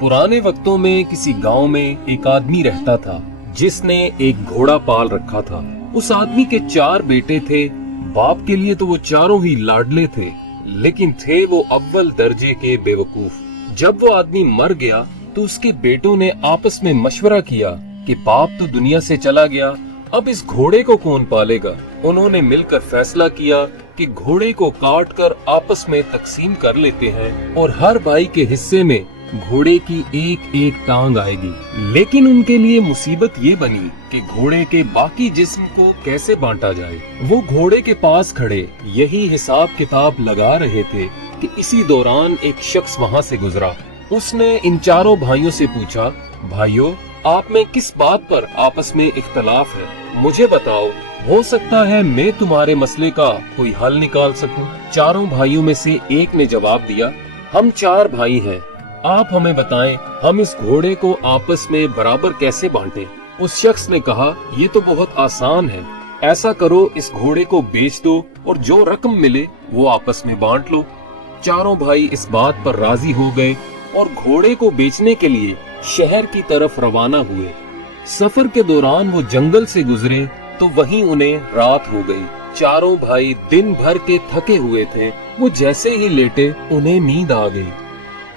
पुराने वक्तों में किसी गांव में एक आदमी रहता था जिसने एक घोड़ा पाल रखा था। उस आदमी के 4 बेटे थे। बाप के लिए तो वो चारों ही लाडले थे, लेकिन थे वो अव्वल दर्जे के बेवकूफ। जब वो आदमी मर गया तो उसके बेटों ने आपस में मशवरा किया कि बाप तो दुनिया से चला गया, अब इस घोड़े को कौन पालेगा। उन्होंने मिलकर फैसला किया कि घोड़े को काट कर आपस में तकसीम कर लेते हैं और हर भाई के हिस्से में घोड़े की एक एक टांग आएगी। लेकिन उनके लिए मुसीबत ये बनी कि घोड़े के बाकी जिस्म को कैसे बांटा जाए। वो घोड़े के पास खड़े यही हिसाब किताब लगा रहे थे कि इसी दौरान एक शख्स वहाँ से गुजरा। उसने इन चारों भाइयों से पूछा, भाइयों, आप में किस बात पर आपस में इख्तलाफ है, मुझे बताओ, हो सकता है मैं तुम्हारे मसले का कोई हल निकाल सकूं। चारों भाइयों में से एक ने जवाब दिया, हम 4 भाई हैं, आप हमें बताएं हम इस घोड़े को आपस में बराबर कैसे बांटें। उस शख्स ने कहा, ये तो बहुत आसान है, ऐसा करो इस घोड़े को बेच दो और जो रकम मिले वो आपस में बांट लो। चारों भाई इस बात पर राजी हो गए और घोड़े को बेचने के लिए शहर की तरफ रवाना हुए। सफर के दौरान वो जंगल से गुजरे तो वहीं उन्हें रात हो गई। चारों भाई दिन भर के थके हुए थे। वो जैसे ही लेटे उन्हें नींद आ गई।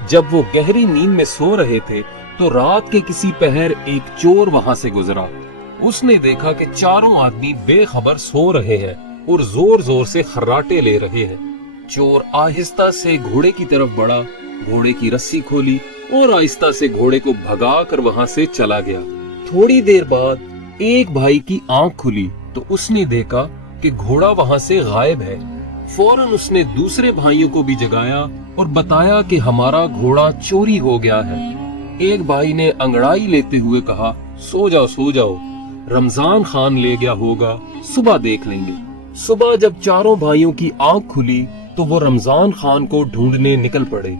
जब वो गहरी नींद में सो रहे थे तो रात के किसी पहर एक चोर वहां से गुजरा। उसने देखा कि चारों आदमी बेखबर सो रहे हैं और जोर जोर से खर्राटे ले रहे हैं। चोर आहिस्ता से घोड़े की तरफ बढ़ा, घोड़े की रस्सी खोली और आहिस्ता से घोड़े को भगा कर वहां से चला गया। थोड़ी देर बाद एक भाई की आंख खुली तो उसने देखा कि घोड़ा वहां से गायब है। फौरन उसने दूसरे भाइयों को भी जगाया और बताया कि हमारा घोड़ा चोरी हो गया है। एक भाई ने अंगड़ाई लेते हुए कहा, सो जाओ, रमजान खान ले गया होगा, सुबह देख लेंगे। सुबह जब चारों भाइयों की आंख खुली तो वो रमजान खान को ढूंढने निकल पड़े।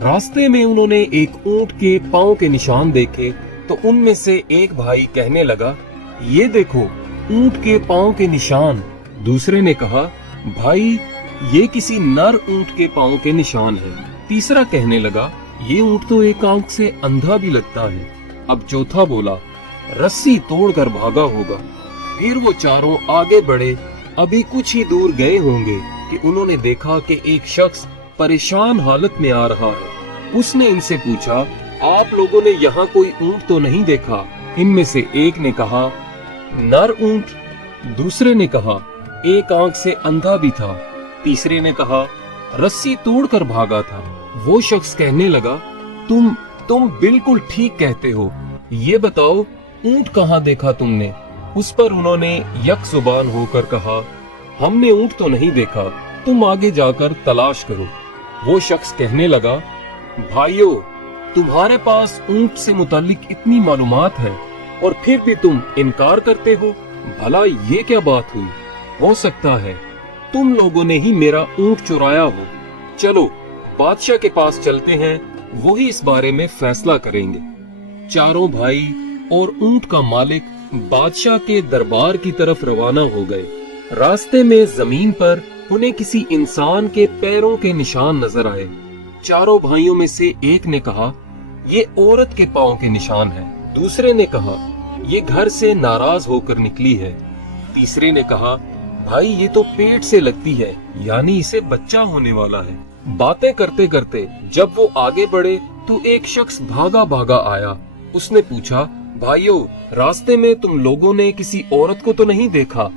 रास्ते में उन्होंने एक ऊंट के पांव के निशान देखे तो उनमें से एक भाई कहने लगा, ये देखो ऊंट के पांव के निशान। दूसरे ने कहा, भाई ये किसी नर ऊंट के पांव के निशान है। तीसरा कहने लगा, ये ऊंट तो एक आंख से अंधा भी लगता है। अब चौथा बोला, रस्सी तोड़कर भागा होगा। फिर वो चारों आगे बढ़े। अभी कुछ ही दूर गए होंगे कि उन्होंने देखा कि एक शख्स परेशान हालत में आ रहा है। उसने इनसे पूछा, आप लोगों ने यहाँ कोई ऊंट तो नहीं देखा? इनमें से एक ने कहा, नर ऊंट। दूसरे ने कहा, एक आंख से अंधा भी था। तीसरे ने कहा, रस्सी तोड़कर भागा था। वो शख्स कहने लगा, तुम बिल्कुल ठीक कहते हो, ये बताओ ऊंट कहाँ देखा तुमने? उस पर उन्होंने यक जुबान होकर कहा, हमने ऊंट तो नहीं देखा, तुम आगे जाकर तलाश करो। वो शख्स कहने लगा, भाइयों, तुम्हारे पास ऊंट से मुतालिक इतनी मालूमात है और फिर भी तुम इनकार करते हो, भला ये क्या बात हुई? हो सकता है तुम लोगों ने ही मेरा ऊंट चुराया हो। चलो बादशाह के पास चलते हैं, वही इस बारे में फैसला करेंगे। चारों भाई और ऊंट का मालिक बादशाह के दरबार की तरफ रवाना हो गए। रास्ते में जमीन पर उन्हें किसी इंसान के पैरों के निशान नजर आए। चारों भाइयों में से एक ने कहा, ये औरत के पांव के निशान है। दूसरे ने कहा, ये घर से नाराज होकर निकली है। तीसरे ने कहा, भाई ये तो पेट से लगती है, यानी इसे बच्चा होने वाला है। बातें करते करते जब वो आगे बढ़े तो एक शख्स भागा भागा आया। उसने पूछा, भाइयों, रास्ते में तुम लोगों ने किसी औरत को तो नहीं देखा?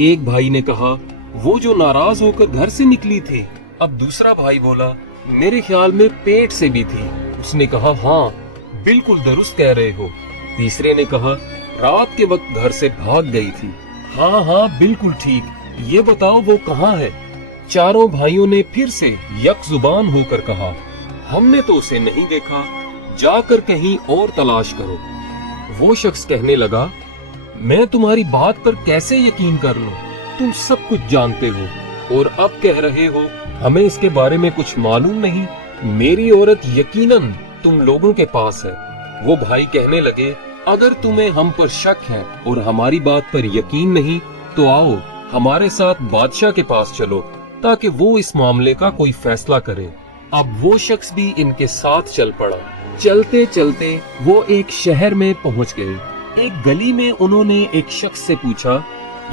एक भाई ने कहा, वो जो नाराज होकर घर से निकली थी। अब दूसरा भाई बोला, मेरे ख्याल में पेट से भी थी। उसने कहा, हाँ बिल्कुल दुरुस्त कह रहे हो। तीसरे ने कहा, रात के वक्त घर से भाग गई थी। हाँ बिल्कुल ठीक, ये बताओ वो कहाँ है? चारों भाइयों ने फिर से यक जुबान होकर कहा, हमने तो उसे नहीं देखा, जाकर कहीं और तलाश करो। वो शख्स कहने लगा, मैं तुम्हारी बात पर कैसे यकीन कर लूं? तुम सब कुछ जानते हो और अब कह रहे हो हमें इसके बारे में कुछ मालूम नहीं। मेरी औरत यकीनन तुम लोगों के पास है। वो भाई कहने लगे, अगर तुम्हें हम पर शक है और हमारी बात पर यकीन नहीं तो आओ हमारे साथ बादशाह के पास चलो ताकि वो इस मामले का कोई फैसला करे। अब वो शख्स भी इनके साथ चल पड़ा। चलते चलते वो एक शहर में पहुंच गए। एक गली में उन्होंने एक शख्स से पूछा,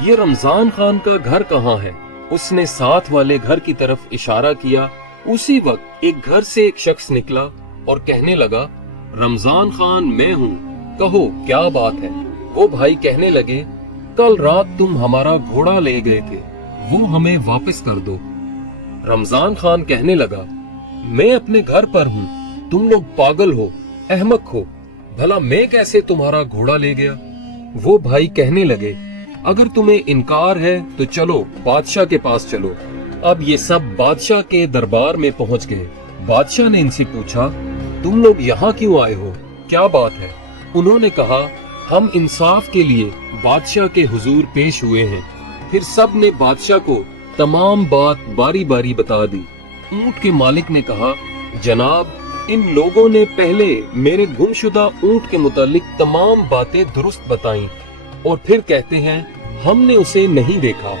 ये रमजान खान का घर कहाँ है? उसने साथ वाले घर की तरफ इशारा किया। उसी वक्त एक घर से एक शख्स निकला और कहने लगा, रमजान खान मैं हूँ, कहो क्या बात है? वो भाई कहने लगे, कल रात तुम हमारा घोड़ा ले गए थे, वो हमें वापस कर दो। रमजान खान कहने लगा, मैं अपने घर पर हूँ, तुम लोग पागल हो, अहमक हो, भला मैं कैसे तुम्हारा घोड़ा ले गया? वो भाई कहने लगे, अगर तुम्हें इनकार है तो चलो बादशाह के पास चलो। अब ये सब बादशाह के दरबार में पहुंच गए। बादशाह ने इनसे पूछा, तुम लोग यहाँ क्यों आए हो, क्या बात है? उन्होंने कहा, हम इंसाफ के लिए बादशाह के हुजूर पेश हुए हैं। फिर सब ने बादशाह को तमाम बात बारी बारी बता दी। ऊंट के मालिक ने कहा, जनाब, इन लोगों ने पहले मेरे गुमशुदा ऊंट के मुतालिक तमाम बातें दुरुस्त बताईं और फिर कहते हैं हमने उसे नहीं देखा।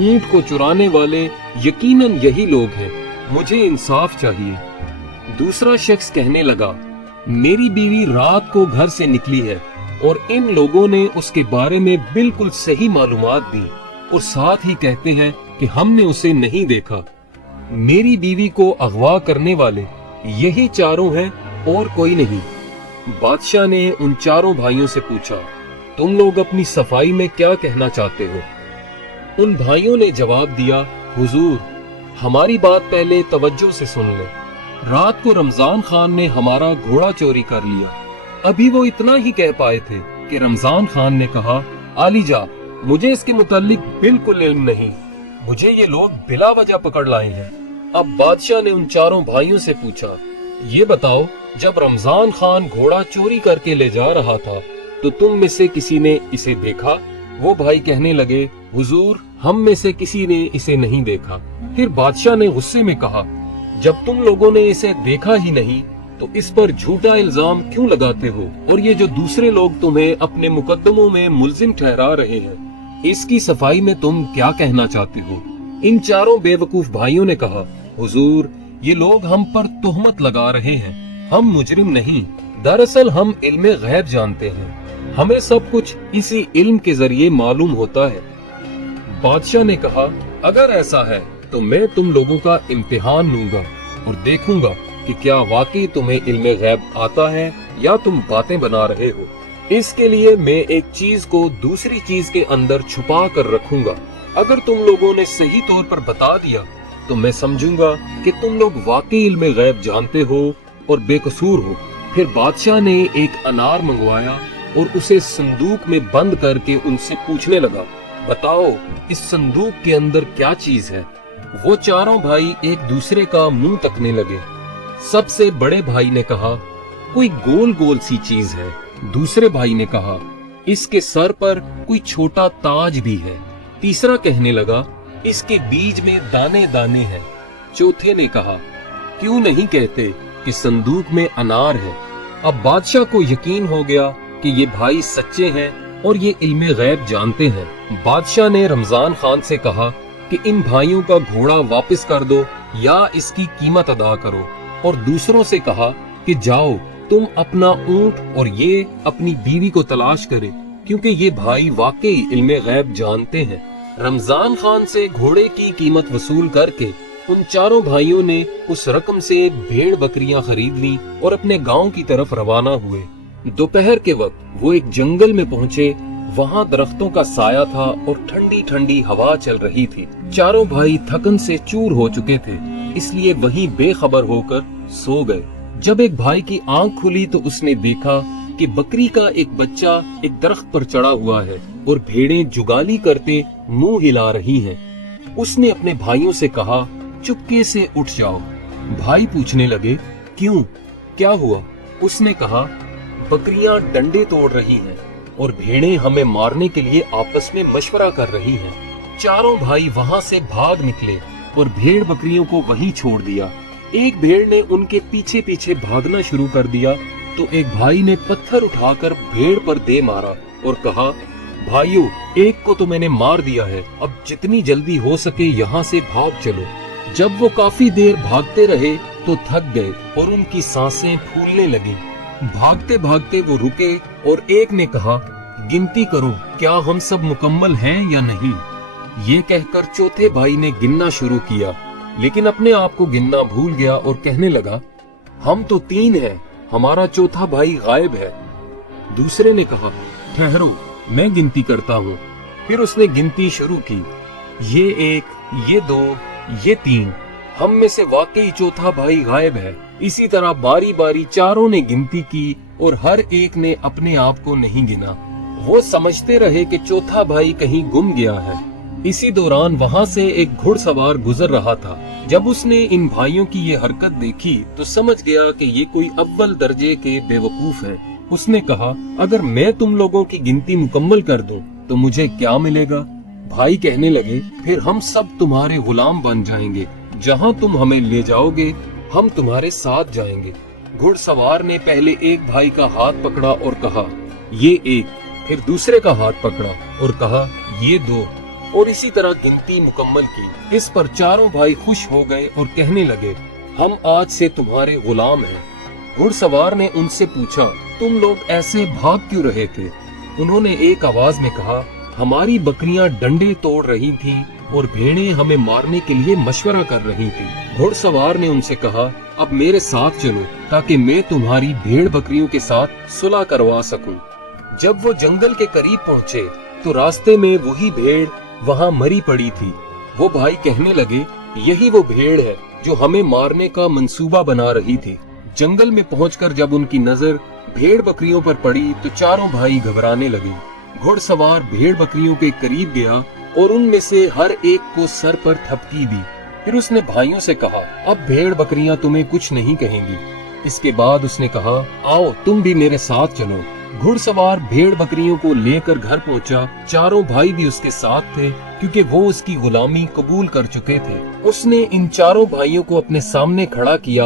ऊंट को चुराने वाले यकीनन यही लोग हैं, मुझे इंसाफ चाहिए। दूसरा शख्स कहने लगा, मेरी बीवी रात को घर से निकली है और इन लोगों ने उसके बारे में बिल्कुल सही मालूमात दी और साथ ही कहते हैं कि हमने उसे नहीं देखा। मेरी बीवी को अगवा करने वाले यही चारों हैं और कोई नहीं। बादशाह ने उन चारों भाइयों से पूछा, तुम लोग अपनी सफाई में क्या कहना चाहते हो? उन भाइयों ने जवाब दिया, हुजूर, हमारी बात पहले तवज्जो से सुन ले। रात को रमजान खान ने हमारा घोड़ा चोरी कर लिया। अभी वो इतना ही कह पाए थे कि रमजान खान ने कहा, आलीजा, मुझे इसके मुतालिक बिल्कुल इल्म नहीं, मुझे ये लोग बिला वजह पकड़ लाए हैं। अब बादशाह ने उन चारों भाइयों से पूछा, ये बताओ, जब रमजान खान घोड़ा चोरी करके ले जा रहा था तो तुम में से किसी ने इसे देखा? वो भाई कहने लगे, हुजूर, हम में से किसी ने इसे नहीं देखा। फिर बादशाह ने गुस्से में कहा, जब तुम लोगों ने इसे देखा ही नहीं तो इस पर झूठा इल्जाम क्यों लगाते हो? और ये जो दूसरे लोग तुम्हें अपने मुकदमों में मुल्जिम ठहरा रहे हैं, इसकी सफाई में तुम क्या कहना चाहते हो? इन चारों बेवकूफ भाइयों ने कहा, हुजूर, ये लोग हम पर तोहमत लगा रहे हैं, हम मुजरिम नहीं, दरअसल हम इल्मे गैब जानते हैं, हमें सब कुछ इसी इल्म के जरिए मालूम होता है। बादशाह ने कहा, अगर ऐसा है तो मैं तुम लोगों का इम्तिहान लूंगा और देखूंगा कि क्या वाकई तुम्हें इल्मे गैब आता है या तुम बातें बना रहे हो। इसके लिए मैं एक चीज को दूसरी चीज के अंदर छुपा कर रखूंगा। अगर तुम लोगों ने सही तौर पर बता दिया तो मैं समझूंगा कि तुम लोग वाकई इल्मे गैब जानते हो और बेकसूर हो। फिर बादशाह ने एक अनार मंगवाया और उसे संदूक में बंद करके उनसे पूछने लगा, बताओ इस संदूक के अंदर क्या चीज है? वो चारों भाई एक दूसरे का मुंह तकने लगे। सबसे बड़े भाई ने कहा, कोई गोल गोल सी चीज है। दूसरे भाई ने कहा, इसके सर पर कोई छोटा ताज भी है। तीसरा कहने लगा, इसके बीज में दाने दाने हैं। चौथे ने कहा, क्यों नहीं कहते कि संदूक में अनार है? अब बादशाह को यकीन हो गया कि ये भाई सच्चे हैं और ये इल्मे गैब जानते हैं। बादशाह ने रमजान खान से कहा कि इन भाइयों का घोड़ा वापस कर दो या इसकी कीमत अदा करो, और दूसरों से कहा कि जाओ तुम अपना ऊंट और ये अपनी बीवी को तलाश करे, क्योंकि ये भाई वाकई इल्मे गैब जानते हैं। रमजान खान से घोड़े की कीमत वसूल करके उन चारों भाइयों ने उस रकम से भेड़ बकरियां खरीद ली और अपने गांव की तरफ रवाना हुए। दोपहर के वक्त वो एक जंगल में पहुंचे। वहां दरख्तों का साया था और ठंडी ठंडी हवा चल रही थी। चारों भाई थकन से चूर हो चुके थे, इसलिए वहीं बेखबर होकर सो गए। जब एक भाई की आंख खुली तो उसने देखा कि बकरी का एक बच्चा एक दरख्त पर चढ़ा हुआ है और भेड़ें जुगाली करते मुंह हिला रही हैं। उसने अपने भाइयों से कहा, चुपके से उठ जाओ। भाई पूछने लगे, क्यों, क्या हुआ? उसने कहा, बकरियां डंडे तोड़ रही हैं और भेड़ें हमें मारने के लिए आपस में मशवरा कर रही हैं। चारों भाई वहां से भाग निकले और भेड़ बकरियों को वहीं छोड़ दिया। एक भेड़ ने उनके पीछे पीछे भागना शुरू कर दिया तो एक भाई ने पत्थर उठाकर भेड़ पर दे मारा और कहा, भाइयों, एक को तो मैंने मार दिया है, अब जितनी जल्दी हो सके यहाँ से भाग चलो। जब वो काफी देर भागते रहे तो थक गए और उनकी सांसें फूलने लगीं। भागते भागते वो रुके और एक ने कहा, गिनती करो, क्या हम सब मुकम्मल हैं या नहीं। ये कहकर चौथे भाई ने गिनना शुरू किया, लेकिन अपने आप को गिनना भूल गया और कहने लगा, हम तो 3 हैं, हमारा चौथा भाई गायब है। दूसरे ने कहा, ठहरो, मैं गिनती करता हूँ। फिर उसने गिनती शुरू की, ये 1, ये 2, ये 3, हम में से वाकई चौथा भाई गायब है। इसी तरह बारी बारी चारों ने गिनती की और हर एक ने अपने आप को नहीं गिना। वो समझते रहे कि चौथा भाई कहीं गुम गया है। इसी दौरान वहाँ से एक घुड़सवार गुजर रहा था। जब उसने इन भाइयों की ये हरकत देखी तो समझ गया कि ये कोई अव्वल दर्जे के बेवकूफ हैं। उसने कहा, अगर मैं तुम लोगों की गिनती मुकम्मल कर दूं तो मुझे क्या मिलेगा। भाई कहने लगे, फिर हम सब तुम्हारे गुलाम बन जाएंगे, जहाँ तुम हमें ले जाओगे हम तुम्हारे साथ जाएंगे। घुड़सवार ने पहले एक भाई का हाथ पकड़ा और कहा, ये 1, फिर दूसरे का हाथ पकड़ा और कहा, ये 2, और इसी तरह गिनती मुकम्मल की। इस पर चारों भाई खुश हो गए और कहने लगे, हम आज से तुम्हारे गुलाम हैं। घुड़सवार ने उनसे पूछा, तुम लोग ऐसे भाग क्यों रहे थे। उन्होंने एक आवाज में कहा, हमारी बकरियां डंडे तोड़ रही थीं और भेड़ें हमें मारने के लिए मशवरा कर रही थी। घुड़सवार ने उनसे कहा, अब मेरे साथ चलो ताकि मैं तुम्हारी भेड़ बकरियों के साथ सुलह करवा सकूं। जब वो जंगल के करीब पहुँचे तो रास्ते में वही भेड़ वहाँ मरी पड़ी थी। वो भाई कहने लगे, यही वो भेड़ है जो हमें मारने का मंसूबा बना रही थी। जंगल में पहुंचकर जब उनकी नजर भेड़ बकरियों पर पड़ी तो चारों भाई घबराने लगे। घुड़सवार भेड़ बकरियों के करीब गया और उनमें से हर एक को सर पर थपकी दी। फिर उसने भाइयों से कहा, अब भेड़ बकरियां तुम्हें कुछ नहीं कहेंगी। इसके बाद उसने कहा, आओ तुम भी मेरे साथ चलो। घुड़सवार भेड़ बकरियों को लेकर घर पहुंचा। चारों भाई भी उसके साथ थे क्योंकि वो उसकी गुलामी कबूल कर चुके थे। उसने इन चारों भाइयों को अपने सामने खड़ा किया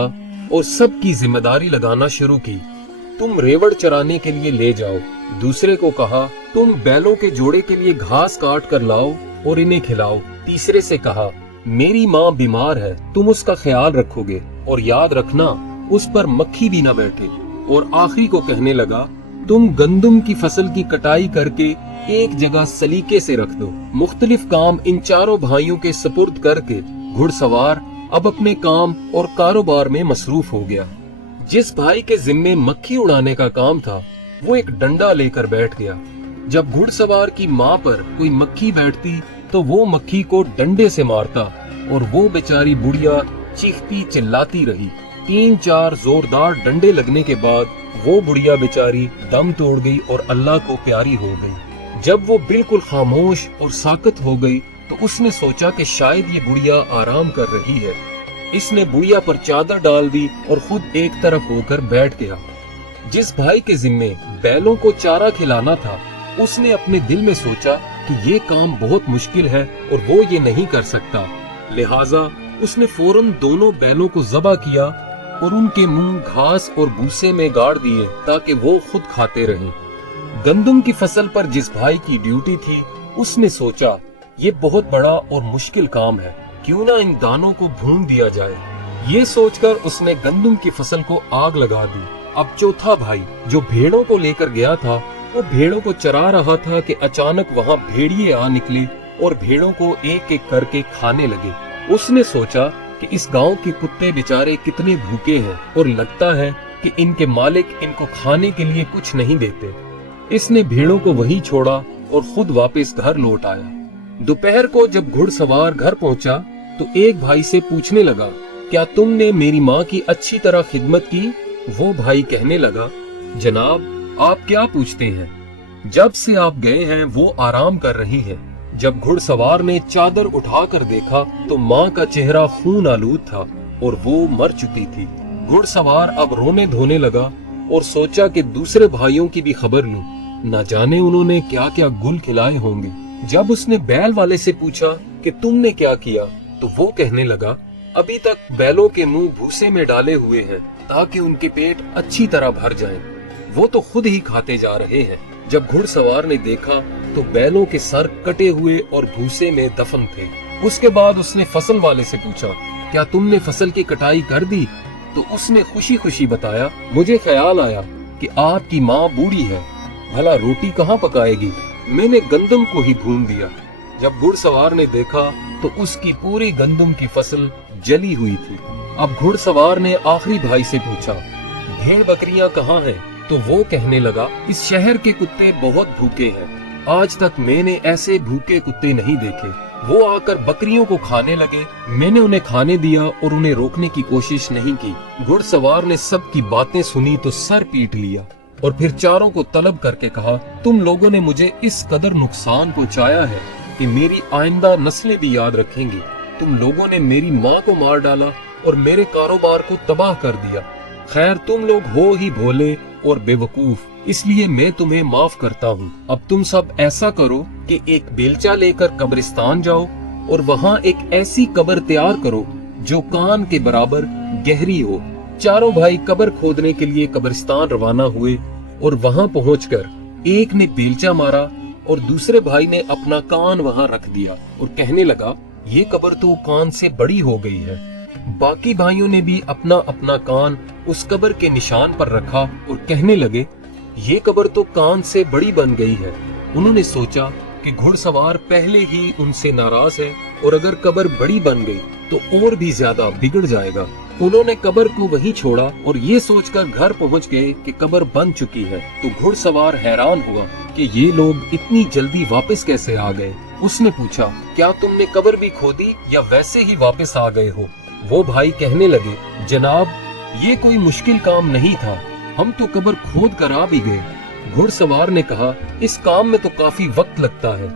और सबकी जिम्मेदारी लगाना शुरू की। तुम रेवड़ चराने के लिए ले जाओ। दूसरे को कहा, तुम बैलों के जोड़े के लिए घास काट कर लाओ और इन्हें खिलाओ। तीसरे से कहा, मेरी माँ बीमार है, तुम उसका ख्याल रखोगे और याद रखना उस पर मक्खी भी न बैठे। और आखिरी को कहने लगा, तुम गंदम की फसल की कटाई करके एक जगह सलीके से रख दो। मुख्तलिफ काम इन चारों भाइयों के सुपुर्द करके घुड़सवार अब अपने काम और कारोबार में मसरूफ हो गया। जिस भाई के जिम्मे मक्खी उड़ाने का काम था वो एक डंडा लेकर बैठ गया। जब घुड़सवार की माँ पर कोई मक्खी बैठती तो वो मक्खी को डंडे से मारता और वो बेचारी बुढ़िया चीखती चिल्लाती रही। 3-4 जोरदार डंडे लगने के बाद वो बुढ़िया बेचारी दम तोड़ गई और अल्लाह को प्यारी हो गई। जब वो बिल्कुल खामोश और साकत हो गई तो उसने सोचा कि शायद ये बुढ़िया आराम कर रही है। इसने बुढ़िया पर चादर डाल दी और खुद एक तरफ होकर बैठ गया। जिस भाई के जिम्मे बैलों को चारा खिलाना था उसने अपने दिल में सोचा कि ये काम बहुत मुश्किल है और वो ये नहीं कर सकता। लिहाजा उसने फौरन दोनों बैलों को ज़बह किया और उनके मुंह घास और भूसे में गाड़ दिए ताकि वो खुद खाते रहें। गंदम की फसल पर जिस भाई की ड्यूटी थी उसने सोचा ये बहुत बड़ा और मुश्किल काम है, क्यों ना इन दानों को भून दिया जाए। ये सोचकर उसने गंदम की फसल को आग लगा दी। अब चौथा भाई जो भेड़ों को लेकर गया था वो भेड़ों को चरा रहा था कि अचानक वहाँ भेड़िए आ निकले और भेड़ों को एक एक करके खाने लगे। उसने सोचा कि इस गांव के कुत्ते बेचारे कितने भूखे हैं और लगता है कि इनके मालिक इनको खाने के लिए कुछ नहीं देते। इसने भेड़ों को वहीं छोड़ा और खुद वापस घर लौट आया। दोपहर को जब घुड़सवार घर पहुंचा तो एक भाई से पूछने लगा, क्या तुमने मेरी माँ की अच्छी तरह खिदमत की? वो भाई कहने लगा, जनाब आप क्या पूछते हैं, जब से आप गए हैं वो आराम कर रही है। जब घुड़सवार ने चादर उठाकर देखा तो माँ का चेहरा खून आलूद था और वो मर चुकी थी। घुड़सवार अब रोने धोने लगा और सोचा कि दूसरे भाइयों की भी खबर लूं, न जाने उन्होंने क्या क्या गुल खिलाए होंगे। जब उसने बैल वाले से पूछा कि तुमने क्या किया तो वो कहने लगा, अभी तक बैलों के मुंह भूसे में डाले हुए हैं ताकि उनके पेट अच्छी तरह भर जाएं। वो तो खुद ही खाते जा रहे हैं। जब घुड़सवार ने देखा तो बैलों के सर कटे हुए और भूसे में दफन थे। उसके बाद उसने फसल वाले से पूछा, क्या तुमने फसल की कटाई कर दी? तो उसने खुशी खुशी बताया, मुझे ख्याल आया कि आपकी माँ बूढ़ी है, भला रोटी कहाँ पकाएगी, मैंने गंदम को ही भून दिया। जब घुड़सवार ने देखा तो उसकी पूरी गंदम की फसल जली हुई थी। अब घुड़सवार ने आखिरी भाई से पूछा, भेड़ बकरियां कहाँ हैं? तो वो कहने लगा, इस शहर के कुत्ते बहुत भूखे हैं, आज तक मैंने ऐसे भूखे कुत्ते नहीं देखे। वो आकर बकरियों को खाने लगे, मैंने उन्हें खाने दिया और उन्हें रोकने की कोशिश नहीं की। घुड़सवार ने सबकी बातें सुनी तो सर पीट लिया और फिर चारों को तलब करके कहा, तुम लोगों ने मुझे इस कदर नुकसान पहुंचाया है कि मेरी आइंदा नस्लें भी याद रखेंगी। तुम लोगों ने मेरी माँ को मार डाला और मेरे कारोबार को तबाह कर दिया। खैर, तुम लोग हो ही भोले और बेवकूफ, इसलिए मैं तुम्हें माफ करता हूँ। अब तुम सब ऐसा करो कि एक बेलचा लेकर कब्रिस्तान जाओ और वहाँ एक ऐसी कब्र तैयार करो जो कान के बराबर गहरी हो। चारों भाई कब्र खोदने के लिए कब्रिस्तान रवाना हुए और वहाँ पहुंचकर एक ने बेलचा मारा और दूसरे भाई ने अपना कान वहाँ रख दिया और कहने लगा, ये कब्र तो कान से बड़ी हो गई है। बाकी भाइयों ने भी अपना अपना कान उस कब्र के निशान पर रखा और कहने लगे, ये कब्र तो कान से बड़ी बन गई है। उन्होंने सोचा कि घुड़सवार पहले ही उनसे नाराज है और अगर कब्र बड़ी बन गई तो और भी ज्यादा बिगड़ जाएगा। उन्होंने कब्र को वहीं छोड़ा और ये सोचकर घर पहुंच गए कि कब्र बन चुकी है। तो घुड़सवार हैरान हुआ कि ये लोग इतनी जल्दी वापस कैसे आ गए। उसने पूछा, क्या तुमने कब्र भी खोदी या वैसे ही वापस आ गए हो? वो भाई कहने लगे, जनाब ये कोई मुश्किल काम नहीं था, हम तो कब्र खोद कर आ भी गए। घुड़सवार ने कहा, इस काम में तो काफी वक्त लगता है,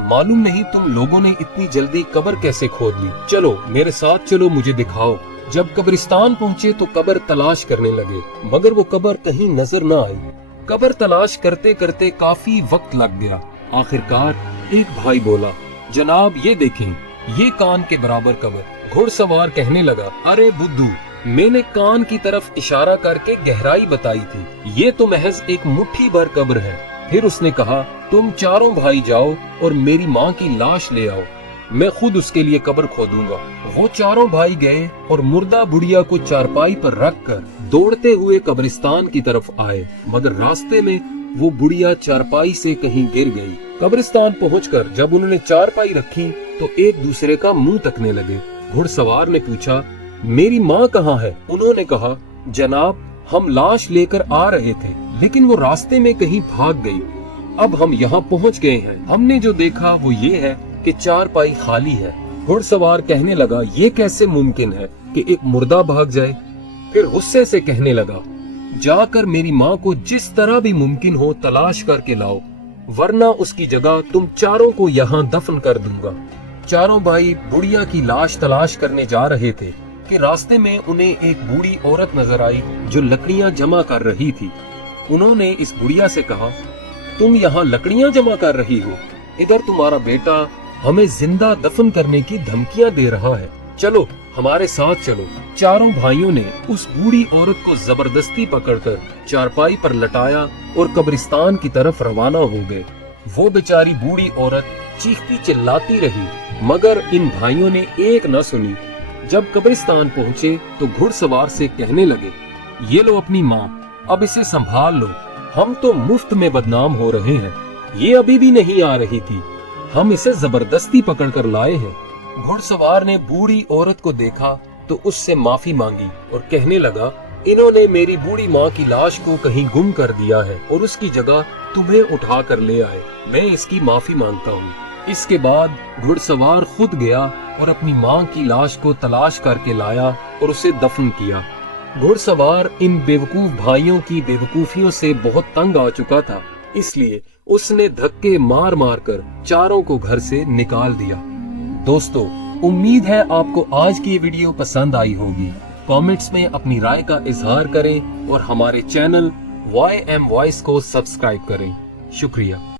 मालूम नहीं तुम लोगों ने इतनी जल्दी कब्र कैसे खोद ली। चलो मेरे साथ चलो, मुझे दिखाओ। जब कब्रिस्तान पहुंचे तो कब्र तलाश करने लगे, मगर वो कब्र कहीं नजर न आई। कब्र तलाश करते करते काफी वक्त लग गया। आखिरकार एक भाई बोला, जनाब ये देखें, ये कान के बराबर कब्र। घुड़सवार कहने लगा, अरे बुद्धू, मैंने कान की तरफ इशारा करके गहराई बताई थी, ये तो महज एक मुट्ठी भर कब्र है। फिर उसने कहा, तुम चारों भाई जाओ और मेरी माँ की लाश ले आओ, मैं खुद उसके लिए कब्र खोदूंगा। वो चारों भाई गए और मुर्दा बुढ़िया को चारपाई पर रखकर दौड़ते हुए कब्रिस्तान की तरफ आए, मगर रास्ते में वो बुढ़िया चारपाई से कहीं गिर गई। कब्रिस्तान पहुंचकर जब उन्होंने चारपाई रखी तो एक दूसरे का मुंह तकने लगे। घुड़सवार ने पूछा, मेरी माँ कहाँ है? उन्होंने कहा, जनाब हम लाश लेकर आ रहे थे, लेकिन वो रास्ते में कहीं भाग गई। अब हम यहाँ पहुँच गए हैं। हमने जो देखा वो ये है कि चारपाई खाली है। घुड़सवार कहने लगा, ये कैसे मुमकिन है कि एक मुर्दा भाग जाए? फिर गुस्से से कहने लगा, जाकर मेरी माँ को जिस तरह भी मुमकिन हो तलाश करके लाओ, वरना उसकी जगह तुम चारों को यहाँ दफन कर दूंगा। चारों भाई बुढ़िया की लाश तलाश करने जा रहे थे कि रास्ते में उन्हें एक बूढ़ी औरत नजर आई जो लकड़ियां जमा कर रही थी। उन्होंने इस बुढ़िया से कहा, तुम यहाँ लकड़ियां जमा कर रही हो? इधर तुम्हारा बेटा हमें जिंदा दफन करने की धमकियां दे रहा है, चलो हमारे साथ चलो। चारों भाइयों ने उस बूढ़ी औरत को जबरदस्ती पकड़कर चारपाई पर लटाया और कब्रिस्तान की तरफ रवाना हो गए। वो बेचारी बूढ़ी औरत चीखती चिल्लाती रही, मगर इन भाइयों ने एक न सुनी। जब कब्रिस्तान पहुंचे तो घुड़सवार से कहने लगे, ये लो अपनी माँ, अब इसे संभाल लो, हम तो मुफ्त में बदनाम हो रहे हैं। ये अभी भी नहीं आ रही थी, हम इसे जबरदस्ती पकड़कर लाए हैं। घुड़सवार ने बूढ़ी औरत को देखा तो उससे माफी मांगी और कहने लगा, इन्होंने मेरी बूढ़ी माँ की लाश को कहीं गुम कर दिया है और उसकी जगह तुम्हें उठा कर ले आए, मैं इसकी माफी मांगता हूँ। इसके बाद घुड़सवार खुद गया और अपनी माँ की लाश को तलाश करके लाया और उसे दफन किया। घुड़सवार इन बेवकूफ भाइयों की बेवकूफियों से बहुत तंग आ चुका था, इसलिए उसने धक्के मार मार कर चारों को घर से निकाल दिया। दोस्तों, उम्मीद है आपको आज की वीडियो पसंद आई होगी। कमेंट्स में अपनी राय का इजहार करें और हमारे चैनल YM Voice को सब्सक्राइब करें। शुक्रिया।